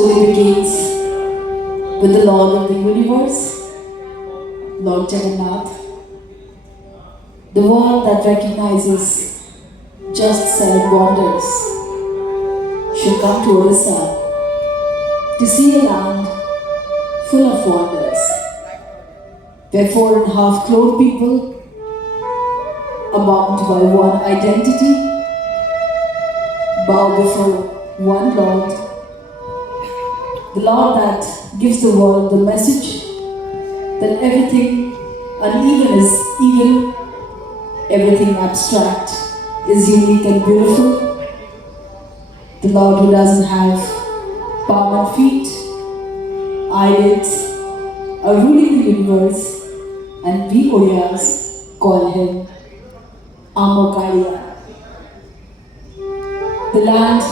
story begins with the Lord of the universe, Lord Jagannath, the world that recognizes just 7 wonders, should come to Odisha to see a land full of wonders, where 4.5 crore people are bound by one identity, bow before one Lord, the Lord that gives the world the message that everything uneven is evil, everything abstract is unique and beautiful, the Lord who doesn't have palm and feet, eyelids, are ruling the universe, and we Odiyas call him Amokariya. The land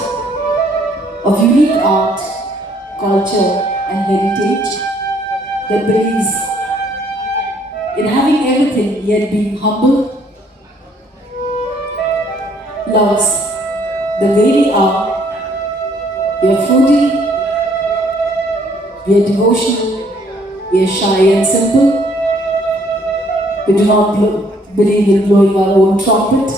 of unique art, culture and heritage that believes in having everything yet being humble, loves the way we are. We are foodie, we are devotional, we are shy and simple. We do not believe in blowing our own trumpet.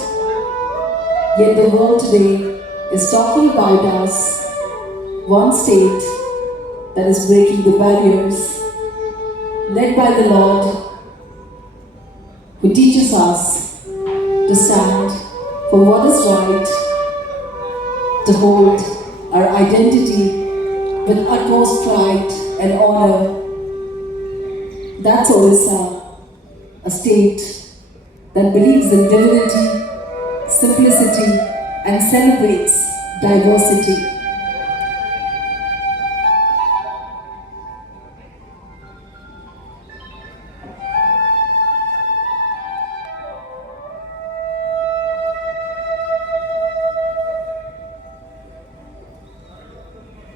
Yet the world today is talking about us, one state that is breaking the barriers, led by the Lord, who teaches us to stand for what is right, to hold our identity with utmost pride and honor. That's Odisha, a state that believes in divinity, simplicity, and celebrates diversity.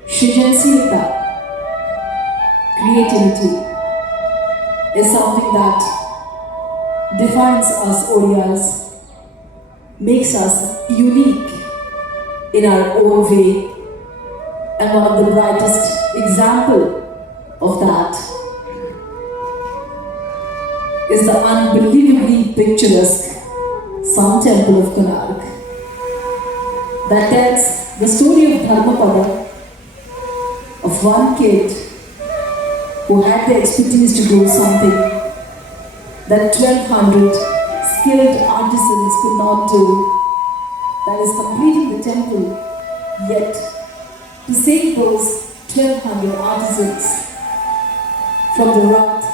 Srijansilta, creativity, is something that defines us Odiyas, makes us unique in our own way, and one of the brightest example of that is the unbelievably picturesque Sun Temple of Konark that tells the story of Dharmapada, of one kid who had the expertise to do something that 1,200 skilled artisans could not do, that is completing the temple, yet to save those 1,200 artisans from the wrath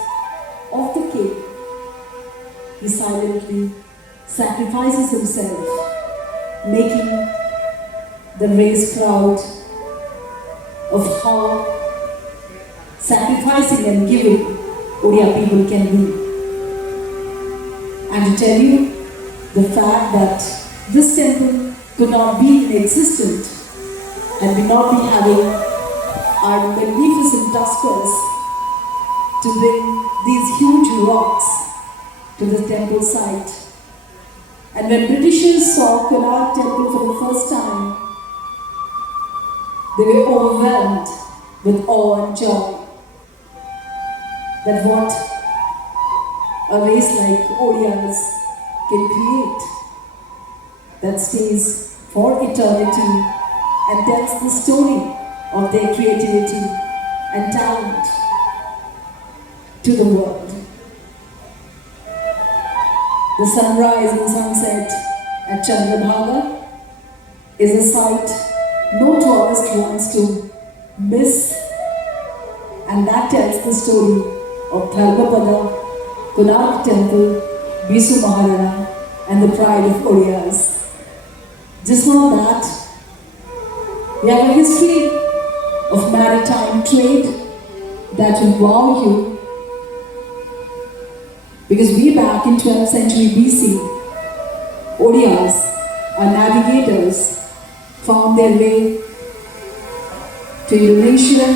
of the king, he silently sacrifices himself, making the race proud of how sacrificing and giving Odia people can be. And to tell you the fact that this temple could not be in existence and we not be having our magnificent tuskers to bring these huge rocks to the temple site. And when Britishers saw Konark Temple for the first time, they were overwhelmed with awe and joy that what a race like Odiyas can create that stays for eternity and tells the story of their creativity and talent to the world. The sunrise and sunset at Chandrabhaga is a sight no tourist wants to miss, and that tells the story of Dharmapada, Konark Temple, Bisu Maharana, and the pride of Odiyas. Just not that, we have a history of maritime trade that will wow you, because way back in 12th century BC, Odiyas, our navigators, found their way to Indonesia,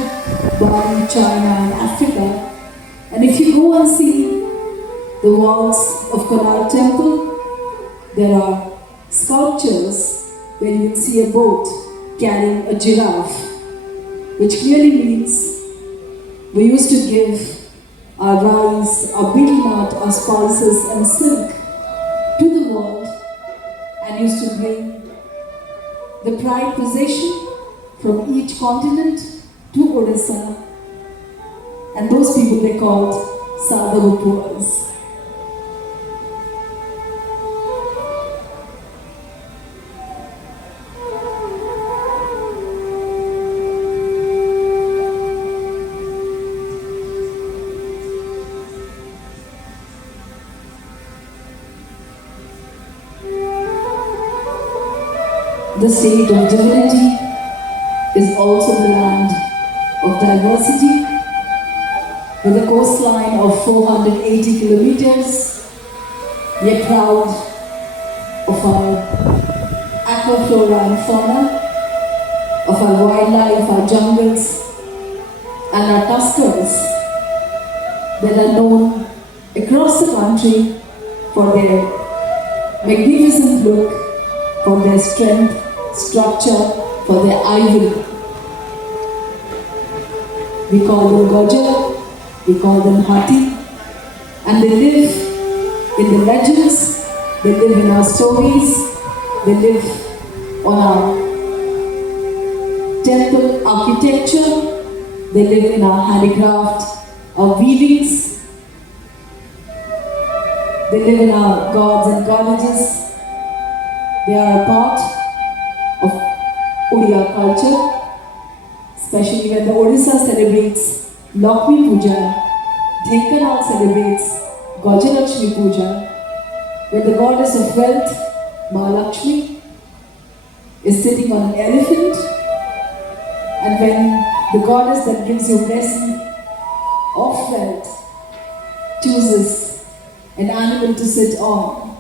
Bali, China and Africa. And if you go and see the walls of Konark Temple, there are sculptures where you will see a boat carrying a giraffe. which clearly means we used to give our rice, our betel nut, our spices and silk to the world and used to bring the pride possession from each continent to Odisha, and those people they called Sadhavupuas. The state of divinity is also the land of diversity, with a coastline of 480 kilometers. We are proud of our aquaflora and fauna, of our wildlife, our jungles, and our tuskers that are known across the country for their magnificent look, for their strength, structure, for their ivory. We call them Goja, we call them Hati, and they live in the legends, they live in our stories, they live on our temple architecture, they live in our handicraft, our weavings, they live in our gods and goddesses. They are a part of Odia culture, especially when the Odisha celebrates Lakshmi Puja, Dhenkanal celebrates Gajalakshmi Puja, when the goddess of wealth, Mahalakshmi, is sitting on an elephant, and when the goddess that gives you blessing of wealth chooses an animal to sit on,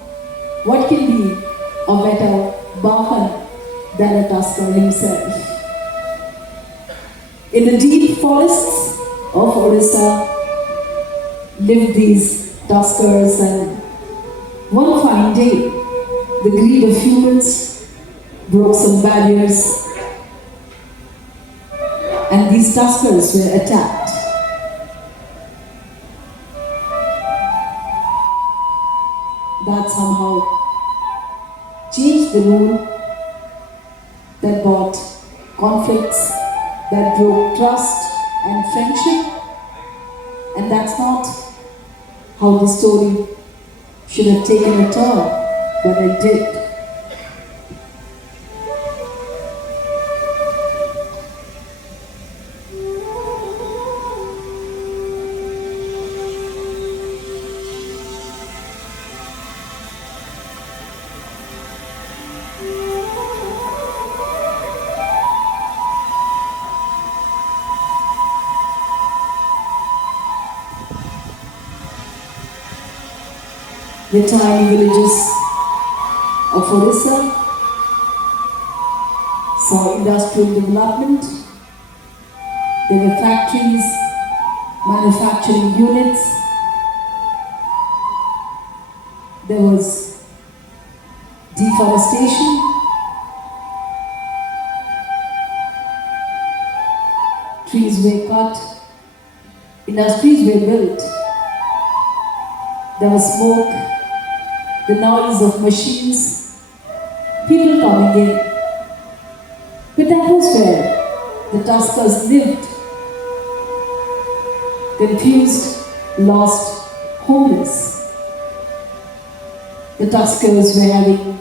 what can be a better Bahan than a tusker himself? In the deep forests of Odisha lived these tuskers, and one fine day the greed of humans broke some barriers and these tuskers were attacked. That somehow changed the rule, that brought conflicts, that broke trust and friendship, and that's not how the story should have taken a turn, but it did. The tiny villages of Odisha saw industrial development. There were factories, manufacturing units. There was deforestation. Trees were cut. Industries were built. There was smoke, the noise of machines, people coming in. But that was where the tuskers lived, confused, lost, homeless. The tuskers were having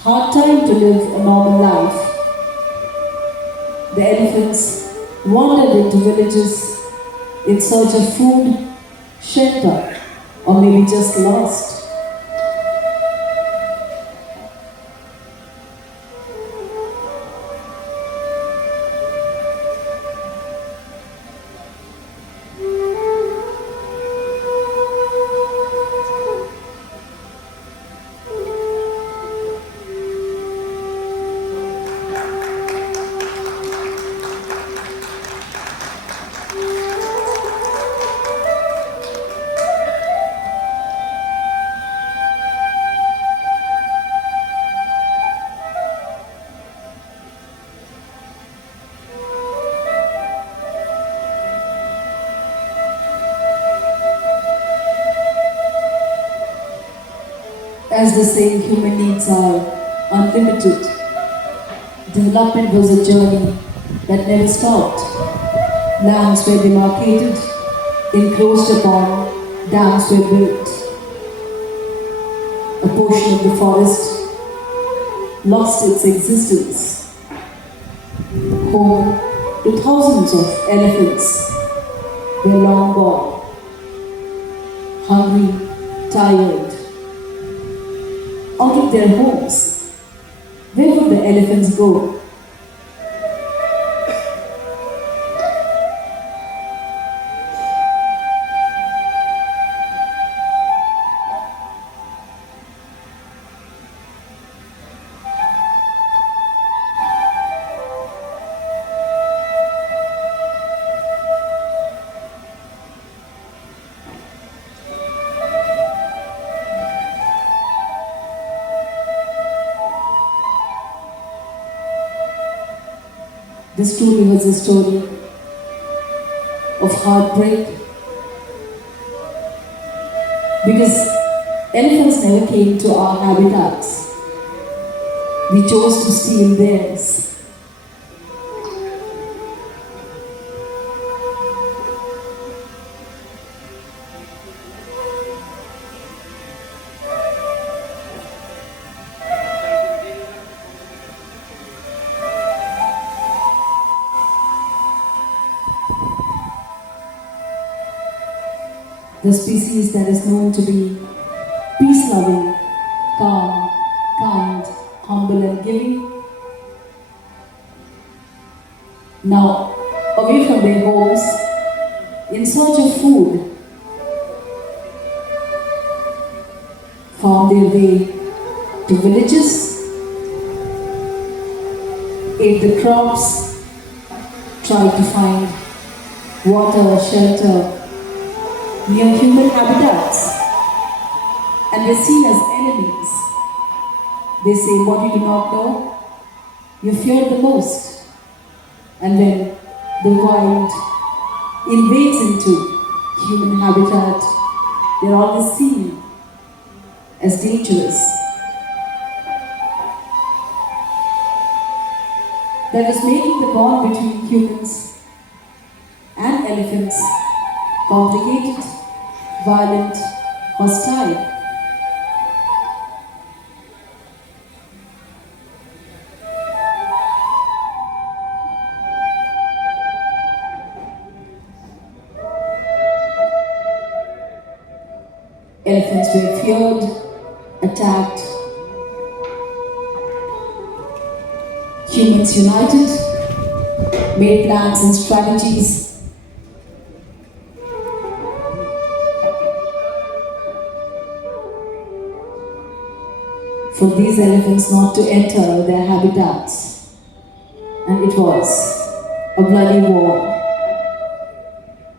hard time to live a normal life. The elephants wandered into villages in search of food, shelter, or maybe just lost. they say, human needs are unlimited. Development was a journey that never stopped. Lands were demarcated, encroached upon, dams were built. A portion of the forest lost its existence. Home to thousands of elephants were long gone, hungry, tired, out of their homes. Where would the elephants go? This truly was a story of heartbreak, because elephants never came to our habitats. We chose to steal theirs. The species that is known to be peace-loving, calm, kind, humble and giving. Now, away from their homes, in search of food, found their way to villages, ate the crops, tried to find water, shelter, near human habitats, and were seen as enemies. They say, what you do not know, you fear the most. And when the wild invades into human habitat, they are always seen as dangerous. That is making the bond between humans and elephants complicated, violent, hostile. Elephants were feared, attacked. Humans united, made plans and strategies. For these elephants not to enter their habitats. And it was a bloody war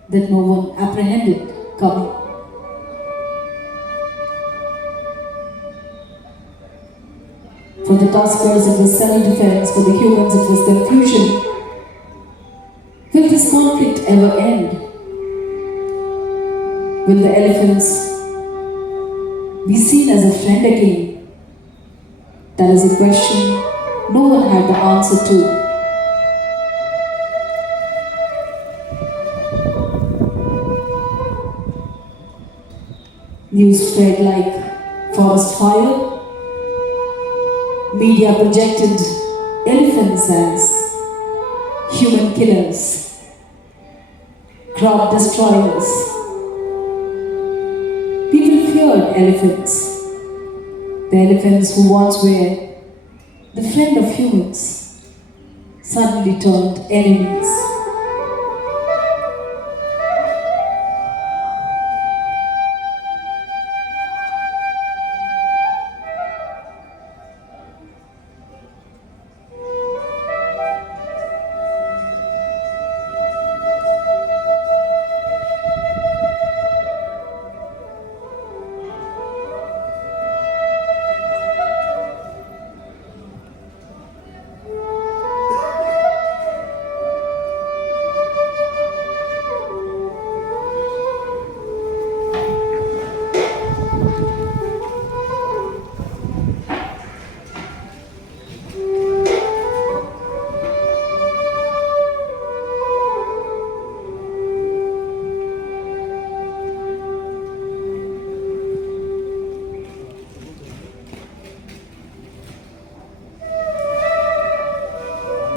that no one apprehended coming. For the tuskers it was self-defense, for the humans it was confusion. Will this conflict ever end? Will the elephants be seen as a friend again? That is a question no one had the answer to. News spread like forest fire. Media projected elephants as human killers, crop destroyers. People feared elephants. The elephants who once were the friend of humans suddenly turned enemies.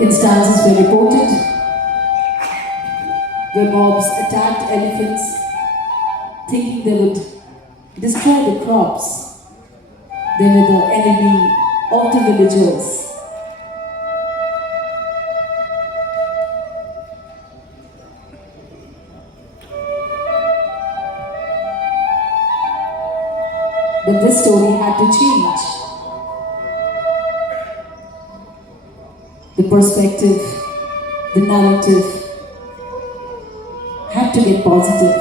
Instances were reported where mobs attacked elephants thinking they would destroy the crops. They were the enemy of the villagers. But this story had to change. The perspective, the narrative had to get positive.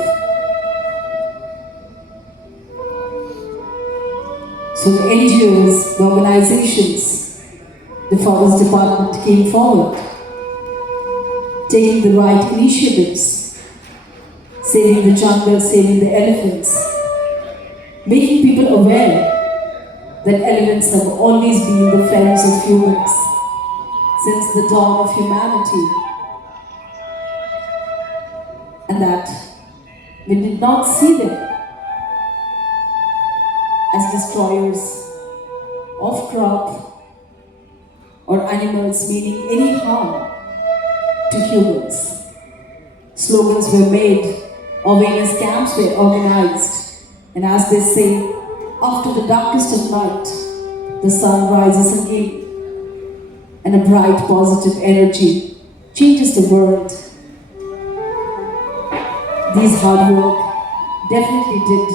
So the NGOs, the organizations, the forest department came forward, taking the right initiatives, saving the jungle, saving the elephants, making people aware that elephants have always been the friends of humans since the dawn of humanity, and that we did not see them as destroyers of crop or animals, meaning any harm to humans. Slogans were made, awareness camps were organized, and as they say, after the darkest of night, the sun rises again, and a bright positive energy changes the world. These hard work definitely did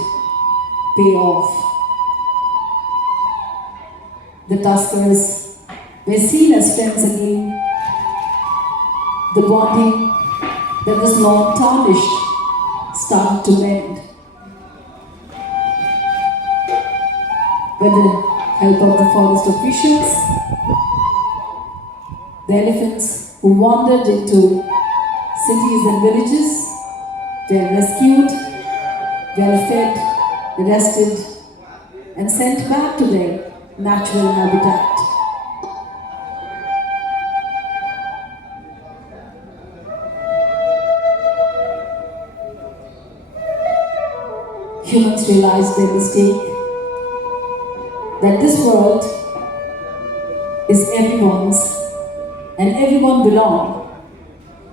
pay off. The tuskers were seen as friends again. The bonding that was long tarnished started to mend. With the help of the forest officials, the elephants who wandered into cities and villages were rescued, well fed, rested, and sent back to their natural habitat. Humans realized their mistake, that this world is everyone's and everyone belonged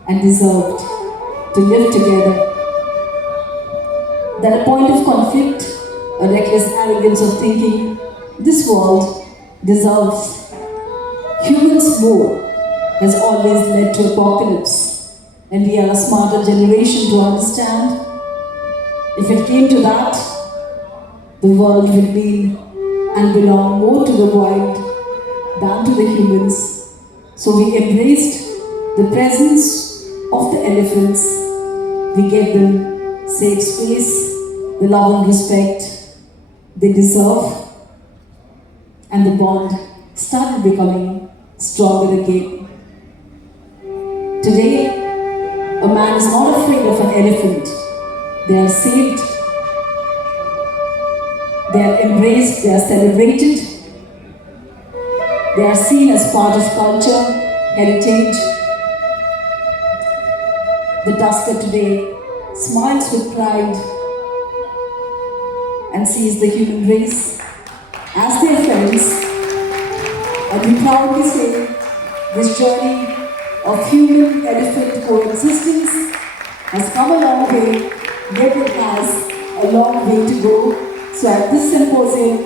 and deserved to live together. That a point of conflict, a reckless arrogance of thinking, this world deserves humans more, has always led to apocalypse, and we are a smarter generation to understand. If it came to that, the world would mean and belong more to the wild than to the humans. So we embraced the presence of the elephants. We gave them safe space, the love and respect they deserve, and the bond started becoming stronger again. Today, a man is not afraid of an elephant. They are saved, they are embraced, they are celebrated, they are seen as part of culture, heritage. The tusker today smiles with pride and sees the human race as their friends, and we proudly say this journey of human-elephant coexistence has come a long way, yet it has a long way to go. So at this symposium,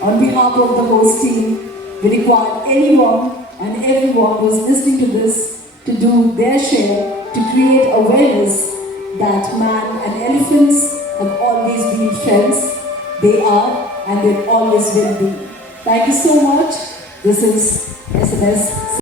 on behalf of the host team, we require anyone and everyone who is listening to this to do their share to create awareness that man and elephants have always been friends. They are and they always will be. Thank you so much. This is SMS.